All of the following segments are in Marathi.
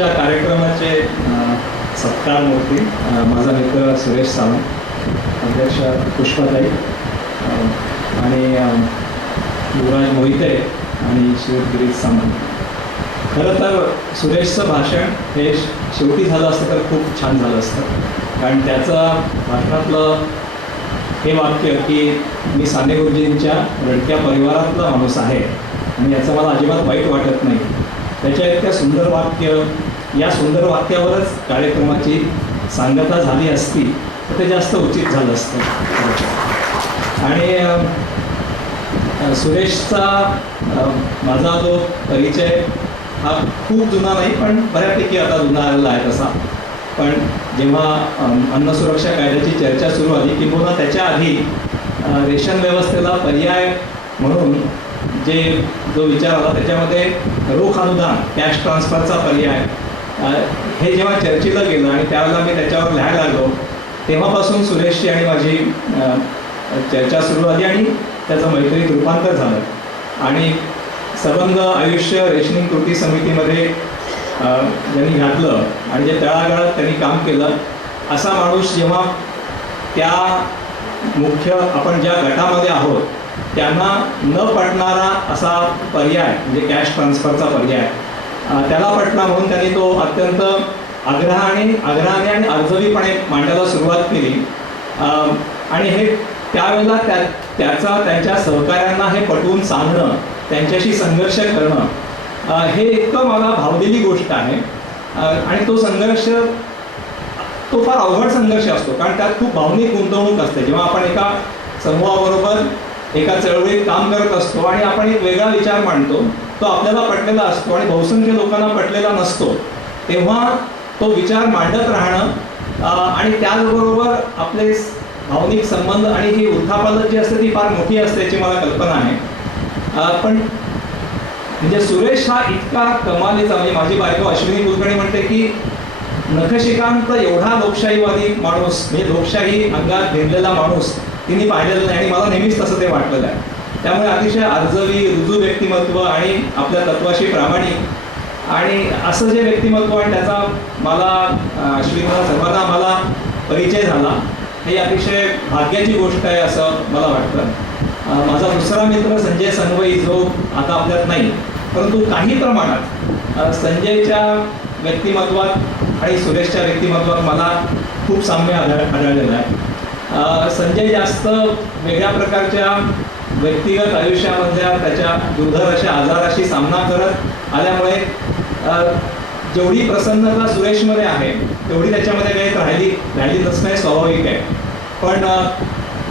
च्या कार्यक्रमाचे सत्कार मूर्ती माझा मित्र सुरेश सावंत, अध्यक्ष पुष्पाताई आणि युवराज मोहिते आणि शिवगिरीश सामंत. खरं तर सुरेशचं भाषण हे शेवटी झालं असतं तर खूप छान झालं असतं, कारण त्याचं भाषणातलं हे वाक्य की मी साने गुरुजींच्या लडक्या परिवारातला माणूस आहे आणि याचं मला अजिबात वाईट वाटत नाही, त्याच्या इतक्या सुंदर वाक्य, या सुंदर वाक्यावरच कार्यक्रमाची सांगता झाली असती तर ते जास्त उचित झालं असतं. आणि सुरेशचा माझा जो परिचय हा खूप जुना नाही, पण बऱ्यापैकी आता जुना आलेला आहे तसा. पण जेव्हा अन्न सुरक्षा कायद्याची चर्चा सुरू झाली, किंवा त्याच्या आधी रेशन व्यवस्थेला पर्याय म्हणून जो विचार आला त्याच्यामध्ये रोख अनुदान, कॅश ट्रान्सफरचा पर्याय हे जेव्हा चर्चेला गेलं आणि त्यावेळेला मी त्याच्यावर लिहायला लागलो, तेव्हापासून सुरेशची आणि माझी चर्चा सुरू झाली आणि त्याचं मैत्रीत रूपांतर झालं. आणि सबंध आयुष्य रेशनिंग कृती समितीमध्ये ज्यांनी घातलं आणि जे तळागाळात त्यांनी काम केलं, असा माणूस जेव्हा त्या मुख्य आपण ज्या गटामध्ये आहोत त्यांना न पटणारा असा पर्याय म्हणजे कॅश ट्रान्सफरचा पर्याय त्याला पटला, म्हणून त्यांनी तो अत्यंत आग्रहाने आणि अर्जवीपणे मांडायला सुरुवात केली. आणि हे त्यावेळेला त्यांच्या सहकाऱ्यांना हे पटवून सांगणं, त्यांच्याशी संघर्ष करणं हे इतकं मला भावलेली गोष्ट आहे. आणि तो संघर्ष तो फार अवघड संघर्ष असतो, कारण त्यात खूप भावनिक गुंतवणूक असते. जेव्हा आपण एका समूहाबरोबर एका चळवळीत काम करत असतो आणि आपण एक वेगळा विचार मांडतो, तो आपल्याला पटलेला असतो आणि बहुसंख्य लोकांना पटलेला नसतो, तेव्हा तो विचार मांडत राहणं आणि त्याचबरोबर आपले भावनिक संबंध आणि ही उलथापालथ जी असते ती फार मोठी असते याची मला कल्पना आहे. पण म्हणजे सुरेश हा इतका कमालीचा, म्हणजे माझी बायको अश्विनी कुलकर्णी म्हणते की नखशिकांत एवढा लोकशाहीवादी माणूस, म्हणजे लोकशाही अंगात घेतलेला माणूस तिने पाहिलेलं नाही, आणि मला नेहमीच तसं ते वाटलेलं आहे. त्यामुळे अतिशय अर्जवी, रुजू व्यक्तिमत्व आणि आपल्या तत्वाशी प्रामाणिक आणि असं जे व्यक्तिमत्व आहे त्याचा मला अश्विनीला सर्वांना मला परिचय झाला, हे अतिशय भाग्याची गोष्ट आहे असं मला वाटतं. माझा दुसरा मित्र संजय संगवई, जो आता आपल्यात नाही, परंतु काही प्रमाणात संजयच्या व्यक्तिमत्वात आणि सुरेशच्या व्यक्तिमत्वात मला खूप साम्य आढळलेलं आहे. संजय जास्त वेगळ्या प्रकारच्या व्यक्तिगत आयुष्यामधल्या त्याच्या दुर्धर अशा आजाराशी सामना करत आल्यामुळे जेवढी प्रसन्नता सुरेशमध्ये आहे तेवढी त्याच्यामध्ये काही राहिली नसणं स्वाभाविक आहे. पण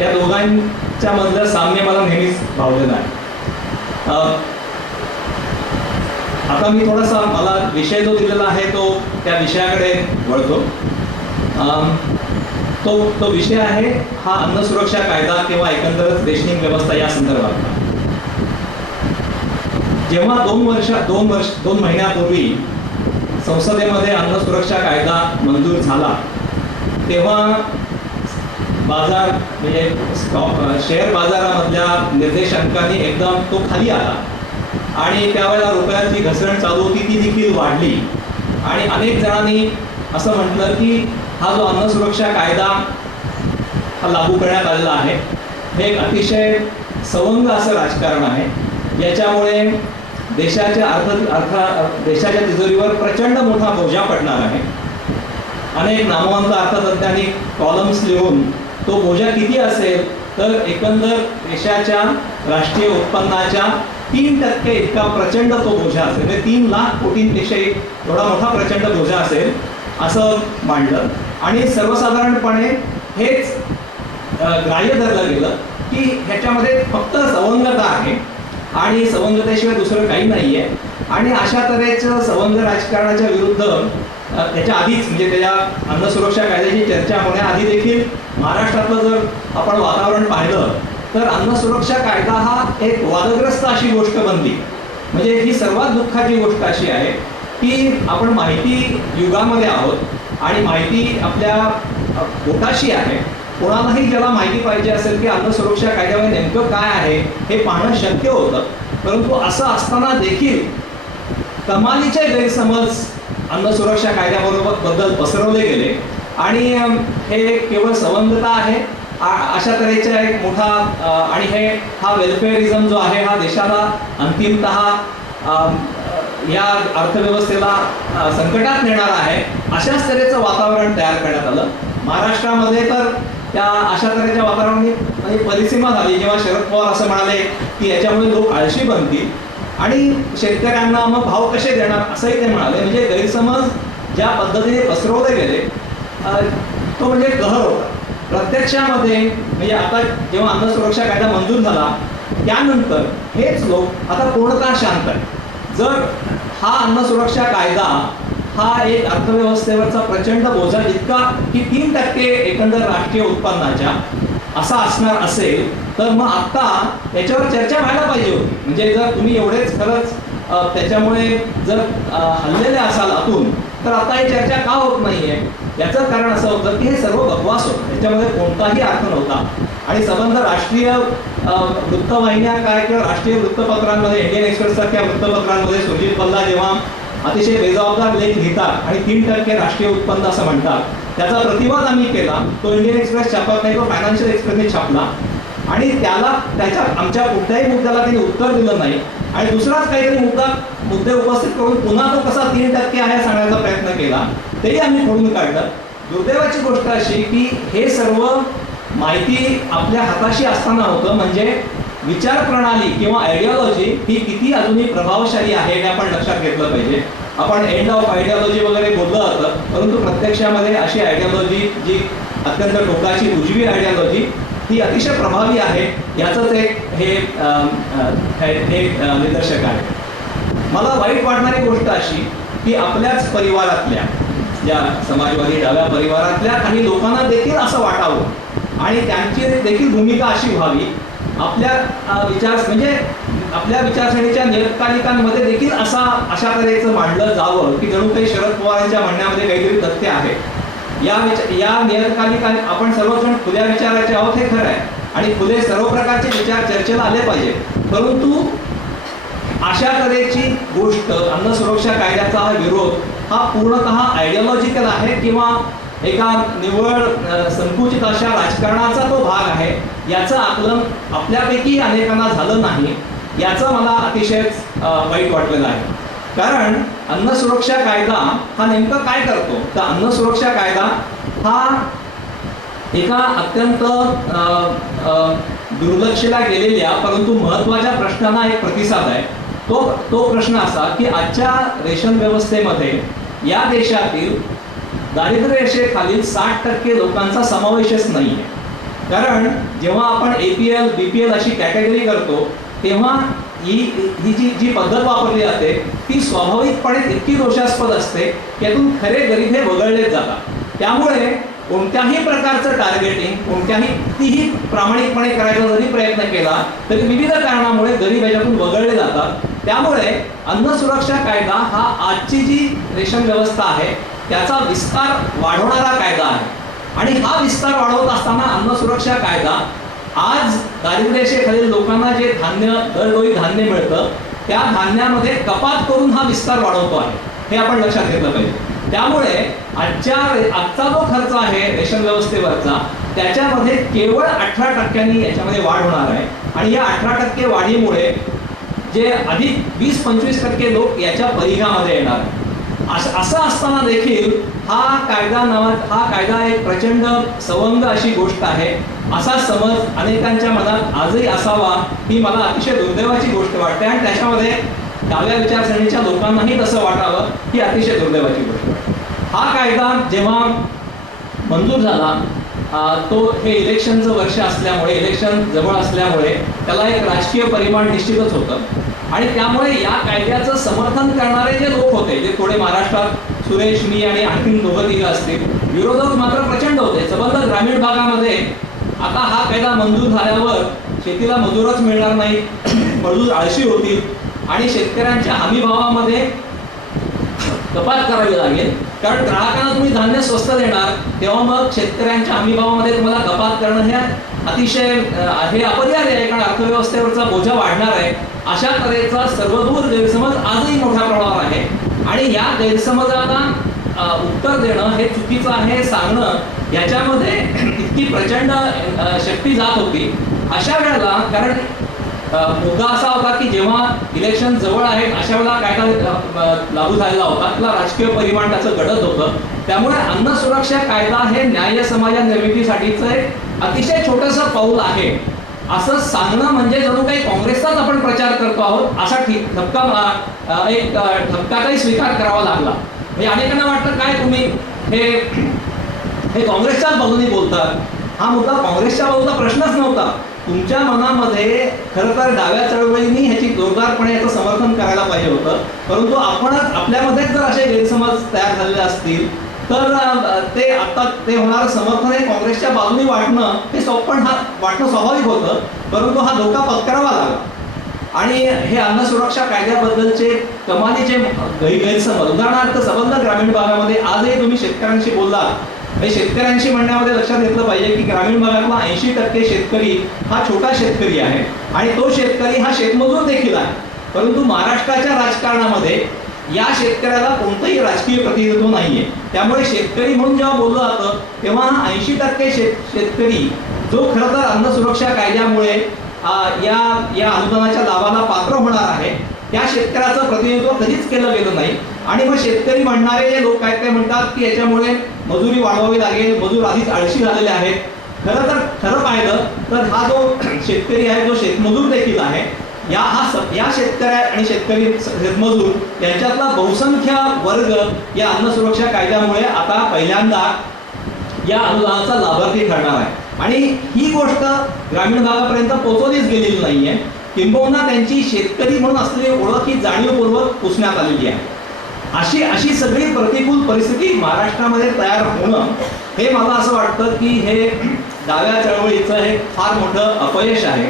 या दोघांच्या मधलं साम्य मला नेहमीच भावलेलं आहे. आता मी थोडासा मला विषय जो दिलेला आहे तो त्या विषयाकडे वळतो. तो विषय आहे हा अन्न सुरक्षा कायदा किंवा एकंदरच रेशनिंग व्यवस्था या संदर्भात. जेव्हा 2 महिन्यापूर्वी संसदेमध्ये अन्न सुरक्षा कायदा मंजूर झाला, तेव्हा बाजार म्हणजे शेअर बाजारामधल्या निर्देशांकांनी एकदम तो खाली आला आणि त्यावेळेला रुपयाची घसरण चालू होती ती देखील वाढली. आणि अनेक जणांनी असं म्हटलं की हा जो अन्न सुरक्षा कायदा हा लागू करण्यात आलेला आहे हे एक अतिशय सवंग असं राजकारण आहे, याच्यामुळे देशाच्या तिजोरीवर प्रचंड मोठा बोजा पडणार आहे. अनेक नामवंत अर्थतज्ञांनी कॉलम्स लिहून तो बोजा किती असेल तर एकंदर देशाच्या राष्ट्रीय उत्पन्नाच्या 3% इतका प्रचंड तो बोजा असेल, म्हणजे 3 लाख कोटींपेक्षा एवढा मोठा प्रचंड बोजा असेल असं मांडलं. आणि सर्वसाधारणपणे हेच ग्राह्य धरलं गेलं की ह्याच्यामध्ये फक्त सवंगता आहे आणि सवंगतेशिवाय दुसरं काही नाही आहे. आणि अशा तऱ्हेचं सवंग राजकारणाच्या विरुद्ध त्याच्या आधीच म्हणजे त्याच्या अन्न सुरक्षा कायद्याची चर्चा होण्याआधी देखील महाराष्ट्रातलं जर आपण वातावरण पाहिलं तर अन्न सुरक्षा कायदा हा एक वादग्रस्त अशी गोष्ट बनली. म्हणजे ही सर्वात दुःखाची गोष्ट अशी आहे की आपण माहिती युगामध्ये आहोत आणि माहिती आपल्या पोटाशी आहे. कोणालाही ज्याला माहिती पाहिजे असेल की अन्न सुरक्षा कायद्यामध्ये नेमकं काय आहे हे पाहणं शक्य होतं, परंतु असं असताना देखील कमालीचे गैरसमज अन्न सुरक्षा कायद्याबद्दल पसरवले गेले आणि हे केवळ संबंधता आहे अशा तऱ्हेचा एक मोठा आणि हा वेलफेअरिझम जो आहे हा देशाला अंतिमतः या अर्थव्यवस्थेला संकटात नेणारा आहे अशाच तऱ्हेचं वातावरण तयार करण्यात आलं. महाराष्ट्रामध्ये तर त्या अशा तऱ्हेच्या वातावरणाने परिसीमा झाली जेव्हा शरद पवार असं म्हणाले की याच्यामुळे लोक आळशी बनतील आणि शेतकऱ्यांना मग भाव कसे देणार असंही ते म्हणाले. म्हणजे गैरसमज ज्या पद्धतीने पसरवले गेले तो म्हणजे कहर होता. प्रत्यक्षामध्ये म्हणजे आता जेव्हा अन्न सुरक्षा कायदा मंजूर झाला त्यानंतर हेच लोक आता पूर्णतः शांत आहेत. जर हा अन्न सुरक्षा कायदा हा एक अर्थव्यवस्थेवरचा प्रचंड बोजा इतका की 3% एकंदर राष्ट्रीय उत्पन्नाच्या असा असणार असेल तर मग आता याच्यावर चर्चा व्हायला पाहिजे होती. म्हणजे जर तुम्ही एवढेच खरंच त्याच्यामुळे जर हल्लेले असाल आतून तर आता ही चर्चा का होत नाहीये याचं कारण असं होतं की हे सर्व बकवास होतं. याच्यामध्ये कोणताही अर्थ नव्हता आणि संबंध राष्ट्रीय वृत्तवाहिन्या काय किंवा राष्ट्रीय वृत्तपत्रांमध्ये इंडियन एक्सप्रेस सारख्या वृत्तपत्रांमध्ये सुरजित बल्ला जेव्हा अतिशय बेजबाबदार लेख लिहितात आणि 3% राष्ट्रीय उत्पन्न असं म्हणतात त्याचा प्रतिवाद आम्ही केला. तो इंडियन एक्सप्रेस छापत नाही, तो फायनान्शियल एक्सप्रेसने छापला आणि त्याच्या आमच्या कुठल्याही मुद्द्याला त्यांनी उत्तर दिलं नाही आणि दुसराच काहीतरी मुद्दे उपस्थित करून पुन्हा तो कसा 3% आहे सांगण्याचा प्रयत्न केला तेही आम्ही खोडून काढलं. दुर्दैवाची गोष्ट अशी की हे सर्व माहिती आपल्या हाताशी असताना होतं. म्हणजे विचार प्रणाली किंवा आयडिओलॉजी ही किती अजूनही प्रभावशाली आहे हे आपण लक्षात घेतलं पाहिजे. आपण एंड ऑफ आयडिओलॉजी वगैरे बोललं जातं परंतु प्रत्यक्षामध्ये अशी आयडिओलॉजी जी अत्यंत टोकाची उजवी आयडिओलॉजी ही अतिशय प्रभावी आहे याचंच एक निदर्शक आहे. मला वाईट वाटणारी गोष्ट अशी की आपल्याच परिवारातल्या ज्या समाजवादी डाव्या परिवारातल्या काही लोकांना देखील असं वाटावं आणि त्यांची देखील भूमिका अशी व्हावी आपल्या म्हणजे आपल्या विचारसरणीच्या नियतकालिकांमध्ये देखील अशा तऱ्हेचं मांडलं जावं की जणू काही शरद पवारांच्या म्हणण्यामध्ये काहीतरी तथ्य आहे. या नियतकालिकां आपण सर्वजण खुल्या विचाराचे आहोत हे खरं आहे आणि खुले सर्व प्रकारचे विचार चर्चेला आले पाहिजे परंतु अशा तऱ्हेची गोष्ट अन्न सुरक्षा कायद्याचा हा विरोध हा पूर्णतः आयडिओलॉजिकल आहे किंवा एका निव्वळ संकुचित अशा राजकारणाचा तो भाग आहे याचं आकलन आपल्यापैकी अनेकांना झालं नाही याचं मला अतिशय वाईट वाटलेलं आहे. कारण अन्न सुरक्षा कायदा हा नेमकं काय करतो तर अन्न सुरक्षा कायदा हा एका अत्यंत दुर्लक्षला गेलेल्या परंतु महत्त्वाच्या प्रश्नांना एक प्रतिसाद आहे. तो प्रश्न असा की आजच्या रेशन व्यवस्थेमध्ये या देशातील दारिद्र्य रेषेखालील 60% लोकांचा समावेशच नाही आहे. कारण जेव्हा आपण APL BPL अशी कॅटेगरी करतो तेव्हा ही जी पद्धत वापरली जाते ती स्वाभाविकपणे इतकी दोषास्पद असते की यातून खरे गरीब हे वगळलेच जातात. त्यामुळे कोणत्याही प्रकारचं टार्गेटिंग कितीही प्रामाणिकपणे करायचा जरी प्रयत्न केला तरी विविध कारणामुळे गरीब याच्यातून वगळले जातात. त्यामुळे अन्न सुरक्षा कायदा हा आजची जी रेशन व्यवस्था आहे त्याचा विस्तार वाढवणारा कायदा आहे आणि हा विस्तार वाढवत असताना अन्न सुरक्षा कायदा आज दारिद्र्य रेषेखालील लोकांना जे दरडोई धान्य मिळतं त्या धान्यामध्ये कपात करून हा विस्तार वाढवतो आहे हे आपण लक्षात घेतलं पाहिजे. त्यामुळे आजचा जो खर्च आहे रेशन व्यवस्थेवरचा त्याच्यामध्ये केवळ 18% याच्यामध्ये वाढ होणार आहे आणि या 18% वाढीमुळे जे अधिक 20-25% लोक याच्या परिघामध्ये येणार. असं असताना देखील हा कायदा एक प्रचंड सवंग अशी गोष्ट आहे असा समज अनेकांच्या मनात आजही असावा ही मला अतिशय दुर्दैवाची गोष्ट वाटते आणि त्याच्यामध्ये डाव्या विचारसरणीच्या लोकांनाही तसं वाटावं ही अतिशय दुर्दैवाची गोष्ट वाटते. हा कायदा जेव्हा मंजूर झाला हे इलेक्शनचं वर्ष असल्यामुळे इलेक्शन जवळ असल्यामुळे त्याला एक राजकीय परिमाण निश्चितच होतं आणि त्यामुळे या कायद्याचं समर्थन करणारे जे लोक होते जे थोडे महाराष्ट्रात सुरेश मी आणि आणखीन दोघं तिघं असतील विरोधक मात्र प्रचंड होते. सबंध ग्रामीण भागामध्ये आता हा कायदा मंजूर झाल्यावर शेतीला मजूरच मिळणार नाही, मजूर आळशी होतील आणि शेतकऱ्यांच्या हमीभावामध्ये कपात करावी लागेल कारण ग्राहकांना तुम्ही धान्य स्वस्त देणार तेव्हा मग शेतकऱ्यांच्या हमीभावामध्ये तुम्हाला कपात करणं हे अतिशय हे अपरिहार्य आहे कारण अर्थव्यवस्थेवरचा बोजा वाढणार आहे. अशा तऱ्हेचा सर्वदूर गैरसमज आजही मोठ्या प्रमाणावर आहे आणि आणि या गैरसमजाला उत्तर देणं हे चुकीचं आहे सांगणं याच्यामध्ये इतकी प्रचंड शक्ती जात होती अशा वेळेला. कारण मुद्दा असा होता की जेव्हा इलेक्शन जवळ आहेत अशा वेळेला कायदा लागू झालेला होता, त्याला राजकीय परिमाण त्याचं घडत होतं. त्यामुळे अन्न सुरक्षा कायदा हे न्याय्य समाज निर्मितीसाठीचं एक अतिशय छोटंसं पाऊल आहे असं सांगणं म्हणजे जणू काही काँग्रेसचाच आपण प्रचार करतो आहोत असा ठपकाचाही स्वीकार करावा लागला. म्हणजे अनेकांना वाटतं काय तुम्ही हे काँग्रेसच्याच बाजूने बोलतात. हा मुद्दा काँग्रेसच्या बाजूचा प्रश्नच नव्हता. तुमच्या मनामध्ये खरं तर डाव्या चळवळींनी ह्याची जोरदारपणे याचं समर्थन करायला पाहिजे होतं. परंतु आपणच आपल्यामध्येच जर असे गैरसमज तयार झालेले असतील तर ते आता ते होणारं समर्थन हे काँग्रेसच्या बाजूने वाटणं हे वाटणं स्वाभाविक होतं. परंतु हा धोका पत्करावा लागला. आणि हे अन्न सुरक्षा कायद्याबद्दलचे कमालीचे गैरसमज, उदाहरणार्थ सबंध ग्रामीण भागामध्ये आजही तुम्ही शेतकऱ्यांशी बोललात. शेतकऱ्यांशी म्हणण्यामध्ये लक्षात घेतलं पाहिजे की ग्रामीण भागातला 80% शेतकरी हा छोटा शेतकरी आहे आणि तो शेतकरी हा शेतमजूर देखील आहे. परंतु महाराष्ट्राच्या राजकारणामध्ये या शेतकऱ्याला कोणतंही राजकीय प्रतिनिधित्व नाहीये. त्यामुळे शेतकरी म्हणून जेव्हा बोललं जातं तेव्हा हा 80% शेतकरी जो खरं तर अन्न सुरक्षा कायद्यामुळे या अनुदानाच्या लाभाला पात्र होणार आहे त्या शेतकऱ्याचं प्रतिनिधित्व कधीच केलं गेलं नाही. आणि मग शेतकरी म्हणणारे जे लोक आहेत ते म्हणतात की याच्यामुळे मजुरी वाढवावी लागेल, मजूर आधीच आळशी झालेले आहेत. खरं पाहिलं तर हा जो शेतकरी आहे जो शेतमजूर देखील आहे या शेतकऱ्या आणि शेतकरी शेतमजूर यांच्यातला बहुसंख्य वर्ग या अन्न सुरक्षा कायद्यामुळे आता पहिल्यांदा या अनुदानाचा लाभार्थी ठरणार आहे. आणि ही गोष्ट ग्रामीण भागापर्यंत पोहोचवलीच गेलेली नाहीये. किंबहुना त्यांची शेतकरी म्हणून असलेली ओळख ही जाणीवपूर्वक पुसण्यात आलेली आहे. अशी सगळी प्रतिकूल परिस्थिती महाराष्ट्रामध्ये तयार होणं हे मला असं वाटतं की हे डाव्या चळवळीचं हे फार मोठं अपयश आहे.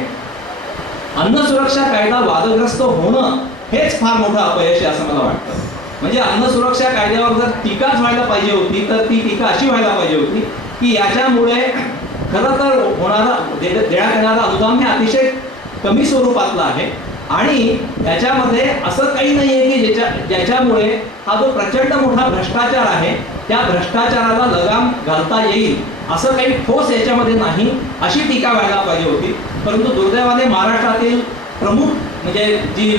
अन्न सुरक्षा कायदा वादग्रस्त होणं हेच फार मोठं अपयश आहे असं मला वाटतं. म्हणजे अन्न सुरक्षा कायद्यावर जर टीकाच व्हायला पाहिजे होती तर ती टीका अशी व्हायला पाहिजे होती की याच्यामुळे खरं तर देण्यात येणारं अनुदान हे अतिशय कमी स्वरूपातलं आहे आणि त्याच्यामध्ये असं काही नाही आहे की ज्याच्यामुळे हा जो प्रचंड मोठा भ्रष्टाचार आहे त्या भ्रष्टाचाराला लगाम घालता येईल असं काही ठोस याच्यामध्ये नाही अशी टीका व्हायला पाहिजे होती. परंतु दुर्दैवाने महाराष्ट्रातील प्रमुख म्हणजे जी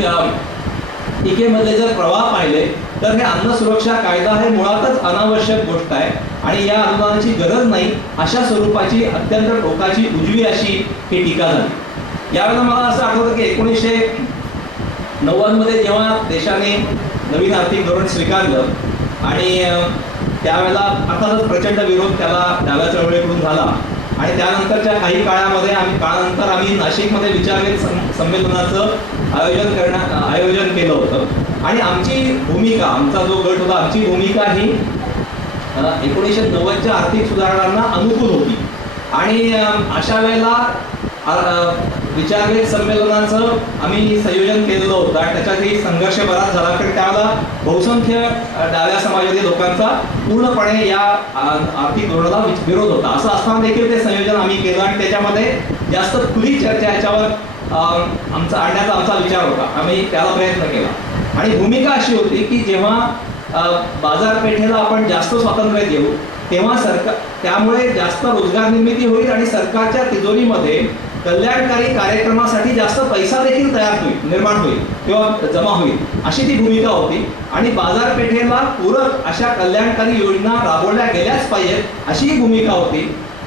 टीकेमध्ये जर प्रवाह पाहिले तर हे अन्न सुरक्षा कायदा हे मुळातच अनावश्यक गोष्ट आहे आणि या अनुदानाची गरज नाही अशा स्वरूपाची अत्यंत टोकाची उजवी अशी ही टीका झाली. यावेळेला मला असं आठवतं की 1990 मध्ये जेव्हा देशाने नवीन आर्थिक धोरण स्वीकारलं आणि त्यावेळेला अर्थातच प्रचंड विरोध त्याला डाव्या चळवळीकडून झाला आणि त्यानंतरच्या काही काळानंतर आम्ही नाशिकमध्ये विचारवेध संमेलनाचं आयोजन केलं होतं आणि आमची भूमिका, आमचा जो गट होता, आमची भूमिका ही 1990च्या आर्थिक सुधारणांना अनुकूल होती. आणि अशा वेळेला विचारवेध संमेलनाचं आम्ही संयोजन केलेलं होतं आणि त्याच्यातही संघर्ष बराच झाला कारण त्यावेळेला बहुसंख्य डाव्या समाजातील लोकांचा पूर्णपणे या आर्थिक धोरणाला विरोध होता. असं असताना देखील ते संयोजन आम्ही केलं आणि त्याच्यामध्ये जास्त खुली चर्चा याच्यावर आणण्याचा आमचा विचार होता. आम्ही त्याला प्रयत्न केला आणि भूमिका अशी होती की जेव्हा बाजारपेठेला आपण जास्त स्वातंत्र्य देऊ तेव्हा त्यामुळे जास्त रोजगार निर्मिती होईल आणि सरकारच्या तिजोरीमध्ये कल्याणकारी कार्यक्रमासाठी जास्त पैसा देखील निर्माण होईल किंवा जमा होईल अशी ती भूमिका होती. आणि बाजारपेठेला पूरक अशा कल्याणकारी योजना राबवल्या गेल्याच पाहिजेत अशी ही भूमिका होती.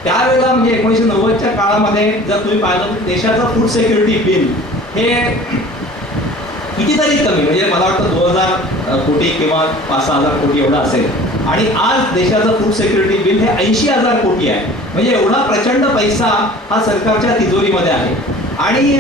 त्यावेळेला म्हणजे 1990च्या काळामध्ये जर तुम्ही पाहिलं तर देशाचं फूड सिक्युरिटी बिल हे कितीतरी कमी म्हणजे मला वाटतं 2000 कोटी किंवा 5,000 कोटी एवढं असेल आणि आज देशाचं फूड सिक्युरिटी बिल हे 80,000 कोटी आहे. म्हणजे एवढा प्रचंड पैसा हा सरकारच्या तिजोरीमध्ये आहे. आणि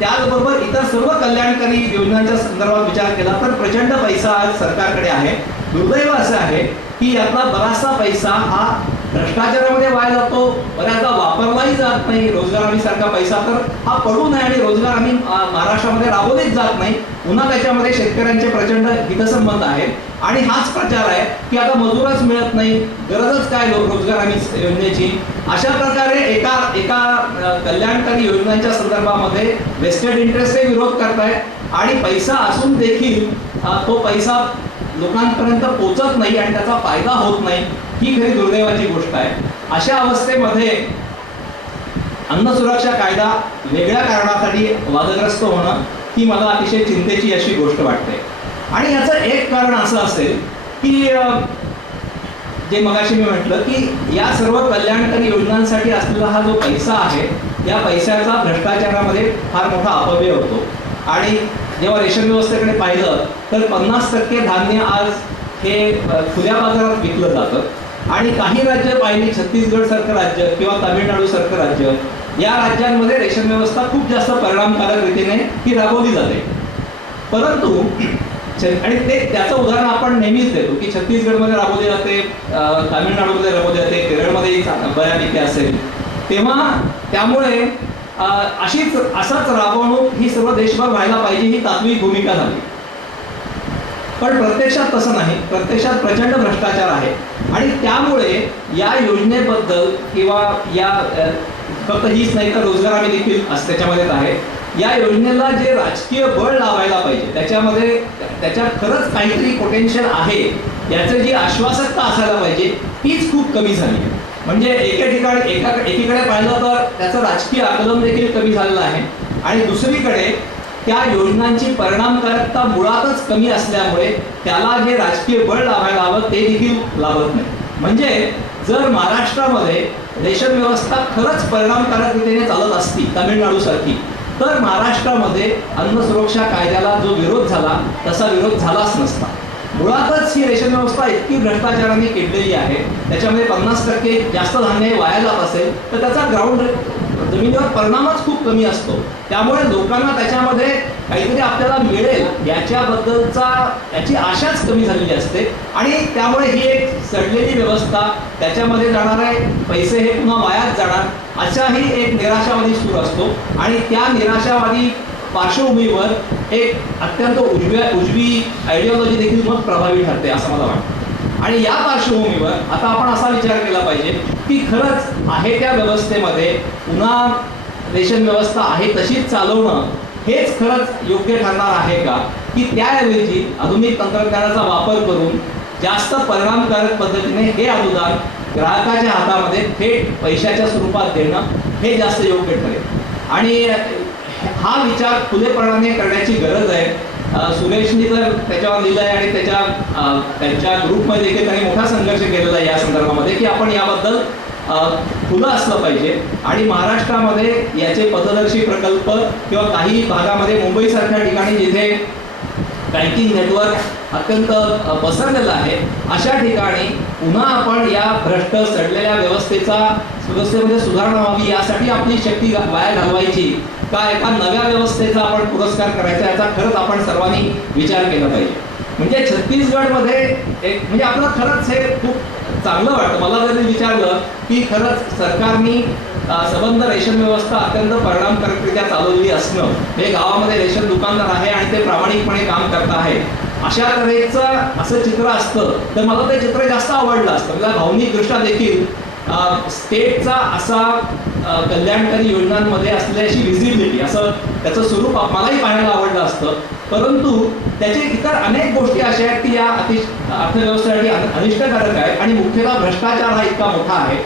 त्याचबरोबर इतर सर्व कल्याणकारी योजनांच्या संदर्भात विचार केला तर प्रचंड पैसा आज सरकारकडे आहे. दुर्दैव असं आहे की यातला बराचसा पैसा हा भ्रष्टाचारामध्ये वाया जातो, बऱ्याचदा वापरलाही जात नाही. रोजगार हमी सारखा पैसा तर हा पडू नये आणि रोजगार हमी महाराष्ट्रामध्ये राबवलीच जात नाही. पुन्हा त्याच्यामध्ये शेतकऱ्यांचे प्रचंड हितसंबंध आहेत आणि हाच प्रचार आहे की आता मजूरच मिळत नाही, गरजच काय रोजगार हमी योजनेची. अशा प्रकारे एका कल्याणकारी योजनांच्या संदर्भामध्ये वेस्टेड इंटरेस्टचे विरोध करतायत आणि पैसा असून देखील तो पैसा लोकांपर्यंत पोचत नाही आणि त्याचा फायदा होत नाही, ही खरी दुर्दैवाची गोष्ट आहे. अशा अवस्थेमध्ये अन्न सुरक्षा कायदा वेगळ्या कारणासाठी वादग्रस्त होणं ही मला अतिशय चिंतेची अशी गोष्ट वाटते. आणि याचं एक कारण असं असेल की जे मगाशी मी म्हटलं की या सर्व कल्याणकारी योजनांसाठी असलेला हा जो पैसा आहे, या पैशाचा भ्रष्टाचारामध्ये फार मोठा अपव्यय होतो. आणि जेव्हा रेशन व्यवस्थेकडे पाहिलं तर 50% धान्य आज हे खुल्या बाजारात विकलं जातं. आणि काही राज्य पाहिली, छत्तीसगड सारखं राज्य किंवा तामिळनाडू सारखं राज्य, या राज्यांमध्ये रेशन व्यवस्था खूप जास्त परिणामकारक रीतीने ही राबवली जाते. परंतु आणि त्याचं उदाहरण आपण नेहमीच देतो की छत्तीसगडमध्ये राबवली जाते, तामिळनाडूमध्ये राबवली जाते, केरळमध्ये बऱ्यापैकी असेल. तेव्हा त्यामुळे असाच राबवणूक ही सर्व देशभर व्हायला पाहिजे, ही तात्विक भूमिका झाली. पण प्रत्यक्षात तसं नाही. प्रत्यक्षात प्रचंड भ्रष्टाचार आहे. आणि त्यामुळे या योजनेबद्दल किंवा या फक्त हीच नाही तर रोजगार हमी देखील त्याच्यामध्येच आहे, या योजनेला जे राजकीय बळ लावायला पाहिजे, त्याच्यात खरंच काहीतरी पोटेन्शियल आहे याची जी आश्वासकता असायला पाहिजे, तीच खूप कमी झाली आहे. म्हणजे एकीकडे पाहिलं तर त्याचं राजकीय आकलन देखील कमी झालेलं आहे. आणि दुसरीकडे त्या योजनांची परिणामकारकता मुळातच कमी असल्यामुळे त्याला जे राजकीय बळ लावायला हवं ते देखील लावत नाही. म्हणजे जर महाराष्ट्रामध्ये रेशन व्यवस्था खरंच परिणामकारक रीतीने चालत असती तामिळनाडू सारखी, तर महाराष्ट्रामध्ये अन्न सुरक्षा कायद्याला जो विरोध झाला तसा विरोध झालाच नसता. मुळातच ही रेशन व्यवस्था इतकी भ्रष्टाचाराने केलेली आहे, त्याच्यामध्ये 50% जास्त धान्य वाया जात असेल तर त्याचा ग्राउंड जमिनीवर परिणामच खूप कमी असतो. त्यामुळे लोकांना त्याच्यामध्ये काहीतरी आपल्याला मिळेल याची आशाच कमी झालेली असते. आणि त्यामुळे ही एक सडलेली व्यवस्था, त्याच्यामध्ये जाणारे पैसे हे पुन्हा वायाच जाणार, अशाही एक निराशावादी सूर असतो. आणि त्या निराशावादी पार्श्वभूमीवर एक अत्यंत उजवी आयडिओलॉजी देखील मग प्रभावी ठरते असं मला वाटतं. आणि या पार्श्वभूमीवर आता आपण असा विचार केला पाहिजे की खरंच आहे त्या व्यवस्थेमध्ये पुन्हा रेशन व्यवस्था आहे तशीच चालवणं हेच खरंच योग्य ठरणार आहे का, की त्याऐवजी आधुनिक तंत्रज्ञानाचा वापर करून जास्त परिणामकारक पद्धतीने हे अनुदान ग्राहकाच्या हातामध्ये थेट पैशाच्या स्वरूपात देणं हे जास्त योग्य ठरेल. आणि हा विचार खुलेपणाने करण्याची गरज आहे. सुरेशनी तर त्याच्यावर लिहिलं आहे आणि त्यांच्या ग्रुपमध्ये देखील त्यांनी मोठा संघर्ष केलेला आहे या संदर्भामध्ये की आपण याबद्दल खुलं असलं पाहिजे. आणि महाराष्ट्रामध्ये याचे पथदर्शी प्रकल्प किंवा काही भागामध्ये मुंबईसारख्या ठिकाणी जिथे बँकिंग नेटवर्क अत्यंत पसरलेलं आहे, अशा ठिकाणी पुन्हा आपण या भ्रष्ट सडलेल्या व्यवस्थेमध्ये सुधारणा व्हावी यासाठी आपली शक्ती वाया घालवायची का एका नव्या व्यवस्थेचा आपण पुरस्कार करायचा, याचा खरंच आपण सर्वांनी विचार केला पाहिजे. म्हणजे छत्तीसगडमध्ये म्हणजे आपलं खरंच हे खूप चांगलं वाटतं. मला जरी विचारलं की खरंच सरकारने सबंध रेशन व्यवस्था अत्यंत परिणामकारकरित्या चालवलेली असणं, हे गावामध्ये रेशन दुकानदार आहे आणि ते प्रामाणिकपणे काम करत आहे, अशा तऱ्हेचं असं चित्र असतं तर मला ते चित्र जास्त आवडलं असतं. मला भावनिकदृष्ट्या देखील स्टेटचा असा कल्याणकारी योजनांमध्ये असलेली अशी व्हिजिबिलिटी, असं त्याचं स्वरूप मलाही पाहायला आवडलं असतं. परंतु त्याचे इतर अनेक गोष्टी अशा आहेत की या अर्थव्यवस्थेसाठी अनिष्टकारक आहेत. आणि मुख्यतः भ्रष्टाचार हा इतका मोठा आहे.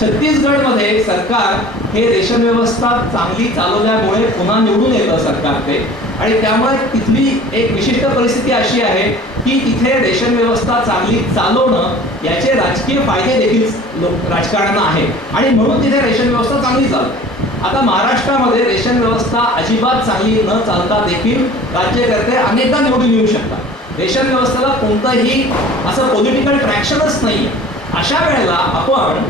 छत्तीसगडमध्ये सरकार हे रेशन व्यवस्था चांगली चालवल्यामुळे पुन्हा निवडून येतं सरकार ते. आणि त्यामुळे तिथली एक विशिष्ट परिस्थिती अशी आहे की तिथे रेशन व्यवस्था चांगली चालवणं याचे राजकीय फायदे देखील राजकारण्यांना आहेत आणि म्हणून तिथे रेशन व्यवस्था चांगली चालते. आता महाराष्ट्रामध्ये रेशन व्यवस्था अजिबात चांगली न चालता देखील राज्यकर्ते अनेकदा निवडून येऊ शकतात. रेशन व्यवस्थेला कोणतंही असं पॉलिटिकल ट्रॅक्शनच नाही. अशा वेळेला आपण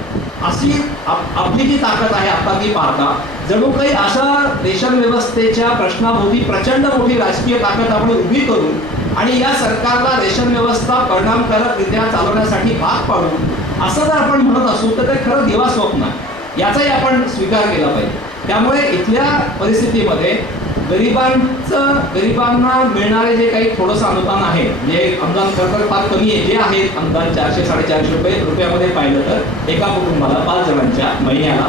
आपली जी ताकद आहे आता ती पाहता जणू काही अशा रेशन व्यवस्थेच्या प्रश्नाभोवती प्रचंड मोठी राजकीय ताकद आपण उभी करून आणि या सरकारला रेशन व्यवस्था परिणामकारकरित्या चालवण्यासाठी भाग पाडू असं जर आपण म्हणत असू तर ते खरं दिवा स्वप्न आहे, याचाही आपण स्वीकार केला पाहिजे. त्यामुळे इथल्या परिस्थितीमध्ये गरिबांना मिळणारे जे काही थोडंसं अनुदान आहे, म्हणजे अनुदान खरं फार कमी आहे, जे आहे अनुदान 400-450 रुपयामध्ये पाहिलं तर एका कुटुंबाला 5 जणांच्या महिन्याला,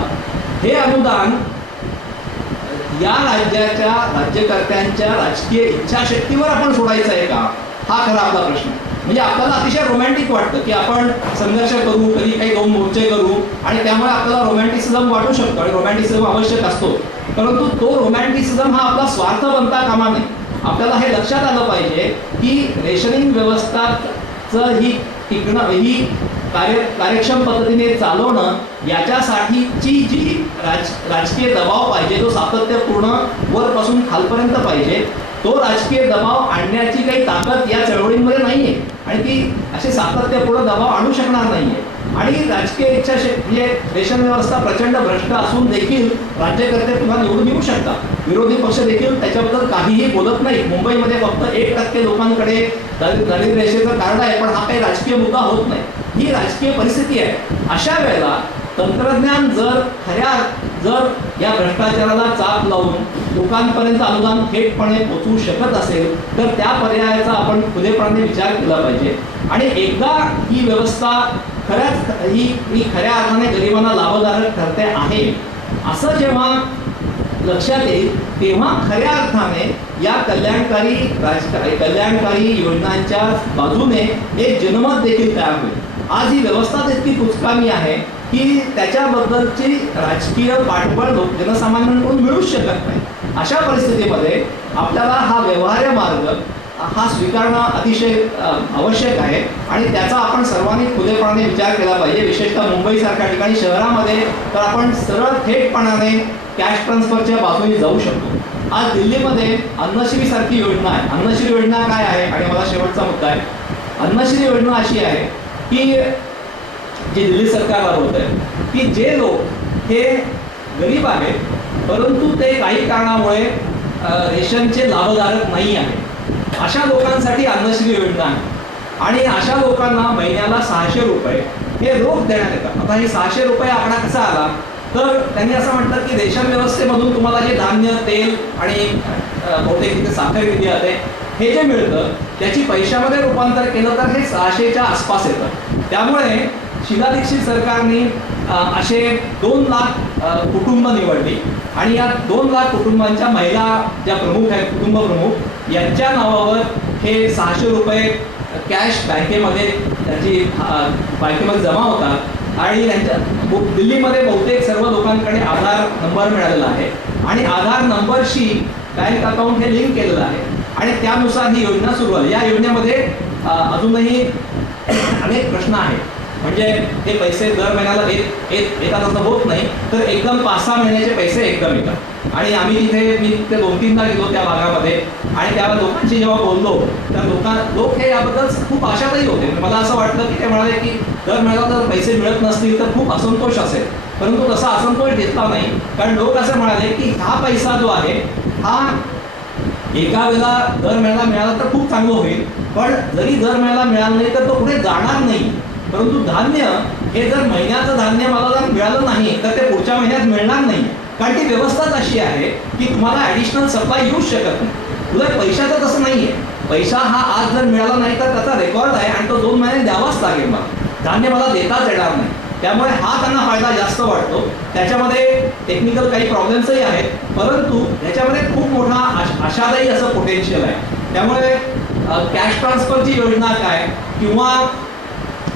हे अनुदान या राज्याच्या राज्यकर्त्यांच्या राजकीय इच्छाशक्तीवर आपण सोडायचं आहे का, हा खरा आपला प्रश्न आहे. म्हणजे आपल्याला अतिशय रोमॅन्टिक वाटतं की आपण संघर्ष करू, कधी काही 2 मोर्चे करू आणि त्यामुळे आपल्याला रोमॅन्टिसिझम वाटू शकतो आणि रोमॅन्टिसिझम आवश्यक असतो. परंतु तो रोमॅन्टिसिझम हा आपला स्वार्थ बनता कामा नये. आपल्याला हे लक्षात आलं पाहिजे की रेशनिंग व्यवस्थाचं ही कार्यक्षम पद्धतीने चालवणं याच्यासाठीची जी राजकीय दबाव पाहिजे, तो सातत्यपूर्ण वरपासून खालपर्यंत पाहिजे, तो राजकीय दबाव आणण्याची काही ताकद या चळवळींमध्ये नाहीये आणि ती असे सातत्यपूर्ण दबाव आणू शकणार नाहीये. आणि राजकीय इच्छाशक्ती म्हणजे रेशन व्यवस्था प्रचंड भ्रष्ट असून देखील राज्यकर्ते पुन्हा निवडून येऊ शकतात. विरोधी पक्ष देखील त्याच्याबद्दल काहीही बोलत नाही. मुंबईमध्ये फक्त 1% लोकांकडे दलित रेषेचं कार्ड आहे, पण हा काही राजकीय मुद्दा होत नाही. ही राजकीय परिस्थिती आहे. अशा वेळेला तंत्रज्ञान जर या भ्रष्टाचाराला चाप लावून लोकांपर्यंत अनुदान थेटपणे पोचवू शकत असेल तर त्या पर्यायाचा आपण खुलेपणाने विचार केला पाहिजे. आणि एकदा ही व्यवस्था खऱ्या अर्थाने गरिबांना लाभदायक ठरते आहे असं जेव्हा लक्षात येईल तेव्हा खऱ्या अर्थाने या कल्याणकारी योजनांच्या बाजूने एक जनमत देखील तयार होईल. आज ही व्यवस्था इतकी कुचकामी आहे की त्याच्याबद्दलची राजकीय पाठबळ जनसामान्यांकडून मिळूच शकत नाही. अशा परिस्थितीमध्ये आपल्याला हा व्यवहार्य मार्ग हा स्वीकारणं अतिशय आवश्यक आहे आणि त्याचा आपण सर्वांनी खुलेपणाने विचार केला पाहिजे. विशेषतः मुंबईसारख्या ठिकाणी शहरामध्ये तर आपण सरळ थेटपणाने कॅश ट्रान्सफरच्या बाजूने जाऊ शकतो. आज दिल्लीमध्ये अन्नश्री सारखी योजना आहे. अन्नश्री योजना काय आहे आणि मला शेवटचा मुद्दा आहे. अन्नश्री योजना अशी आहे की जी दिल्ली सरकार राबवत आहे की जे लोक हे गरीब आहेत परंतु ते काही कारणामुळे रेशनचे लाभधारक नाही आहेत, अशा लोकांसाठी अन्नश्री योजना आहे आणि अशा लोकांना महिन्याला 600 रुपये हे रोख देण्यात येतात. आता हे 600 रुपये आकडा कसा आला तर त्यांनी असं म्हटलं की रेशन व्यवस्थेमधून तुम्हाला जे धान्य, तेल आणि बहुतेक तिथे साखर दिली जाते हे जे मिळतं त्याची पैशामध्ये रूपांतर केलं तर हे 600च्या आसपास येतं. त्यामुळे शीला दीक्षित सरकारने असे 2 लाख कुटुंब निवडली आणि या 2 लाख कुटुंबांच्या महिला ज्या प्रमुख आहेत, कुटुंब प्रमुख, यांच्या नावावर हे 600 रुपये कॅश बँकेमध्ये जमा होतात आणि त्यांच्या दिल्लीमध्ये बहुतेक सर्व लोकांकडे आधार नंबर मिळालेला आहे आणि आधार नंबरशी बँक अकाउंट हे लिंक केलेलं आहे आणि त्यानुसार ही योजना सुरू आहे. या योजनेमध्ये अजूनही अनेक प्रश्न आहेत. म्हणजे हे पैसे दर महिन्याला येतात असं होत नाही, तर एकदम 5-6 महिन्याचे पैसे एकदम येतात. आणि मी तिथे 2-3दा गेलो त्या भागामध्ये आणि त्या लोकांशी जेव्हा बोललो तर लोक हे याबद्दल खूप आशाताही होते. मला असं वाटलं की ते म्हणाले की दर महिन्याला जर पैसे मिळत नसतील तर खूप असंतोष असेल, परंतु तसा असंतोष घेतला नाही. कारण लोक असं म्हणाले की हा पैसा जो आहे हा एका वेळेला दर महिन्याला मिळाला तर खूप चांगलं होईल, पण जरी दर महिन्याला मिळाला नाही तर तो पुढे जाणार नाही. परंतु धान्य हे जर महिन्याचं धान्य मला जर मिळालं नाही तर ते पुढच्या महिन्यात मिळणार नाही. कारण ती व्यवस्थाच अशी आहे की तुम्हाला ॲडिशनल सप्लाय येऊच शकत नाही. उलट पैशाचं तसं नाही आहे. पैसा हा आज जर मिळाला नाही तर त्याचा रेकॉर्ड आहे आणि तो 2 महिने द्यावाच लागेल. मला धान्य मला देताच येणार नाही. त्यामुळे हा त्यांना फायदा जास्त वाटतो. त्याच्यामध्ये टेक्निकल काही प्रॉब्लेम्सही आहेत, परंतु याच्यामध्ये खूप मोठा आशादायी असं पोटेन्शियल आहे. त्यामुळे कॅश ट्रान्सफरची योजना काय किंवा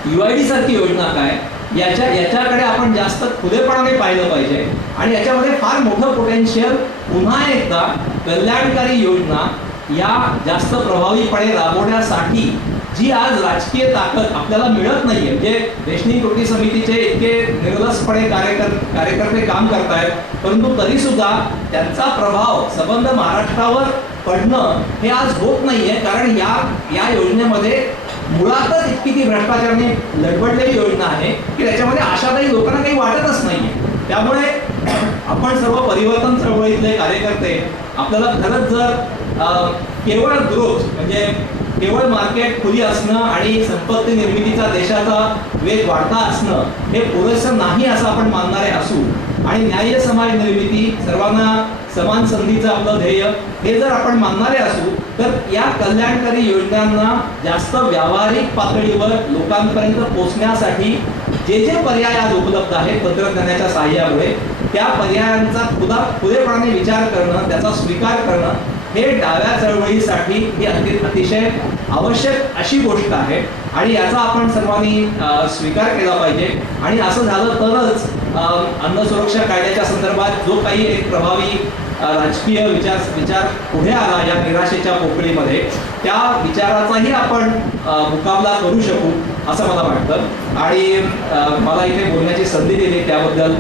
UID सारखी योजना काय याच्याकडे आपण जास्त खुलेपणाने पाहिलं पाहिजे आणि याच्यामध्ये फार मोठं पोटेन्शियल पुन्हा एकदा कल्याणकारी योजना या जास्त प्रभावीपणे राबवण्यासाठी जी आज राजकीय ताकद आपल्याला मिळत नाहीये. म्हणजे रेशनिंग कृती समितीचे इतके निर्लसपणे कार्यकर्ते काम करतायत, परंतु तरी सुद्धा त्यांचा प्रभाव संबंध महाराष्ट्रावर पडणं हे आज होत नाहीये. कारण या योजनेमध्ये मुळातच इतकी ती भ्रष्टाचाराने लडबडलेली योजना आहे की त्याच्यामध्ये आशादायी लोकांना काही वाटतच नाहीये. त्यामुळे आपण सर्व परिवर्तन चळवळीतले कार्यकर्ते आपल्याला खरंच जर केवळ ग्रोथ म्हणजे केवळ मार्केट खुली असणं आणि संपत्ती निर्मितीचा देशाचा वेग वाढता असणं हे पुरेसं नाही असं आपण मानणारे असू आणि न्याय्य समाज निर्मिती, सर्वांना समान संधीचं आपलं ध्येय हे जर आपण मानणारे असू तर या कल्याणकारी योजनांना जास्त व्यावहारिक पातळीवर लोकांपर्यंत पोहोचण्यासाठी जे पर्याय आज उपलब्ध आहेत तंत्रज्ञानाच्या सहाय्यामुळे त्या पर्यायांचा खुलेपणाने विचार करणं, त्याचा स्वीकार करणं हे डाव्या चळवळीसाठी ही अतिशय आवश्यक अशी गोष्ट आहे आणि याचा आपण सर्वांनी स्वीकार केला पाहिजे. आणि असं झालं तरच अन्न सुरक्षा कायद्याच्या संदर्भात जो काही एक प्रभावी राजकीय विचार पुढे आला या निराशेच्या पोकळीमध्ये, त्या विचाराचाही आपण मुकाबला करू शकू असं मला वाटतं. आणि मला इथे बोलण्याची संधी दिली त्याबद्दल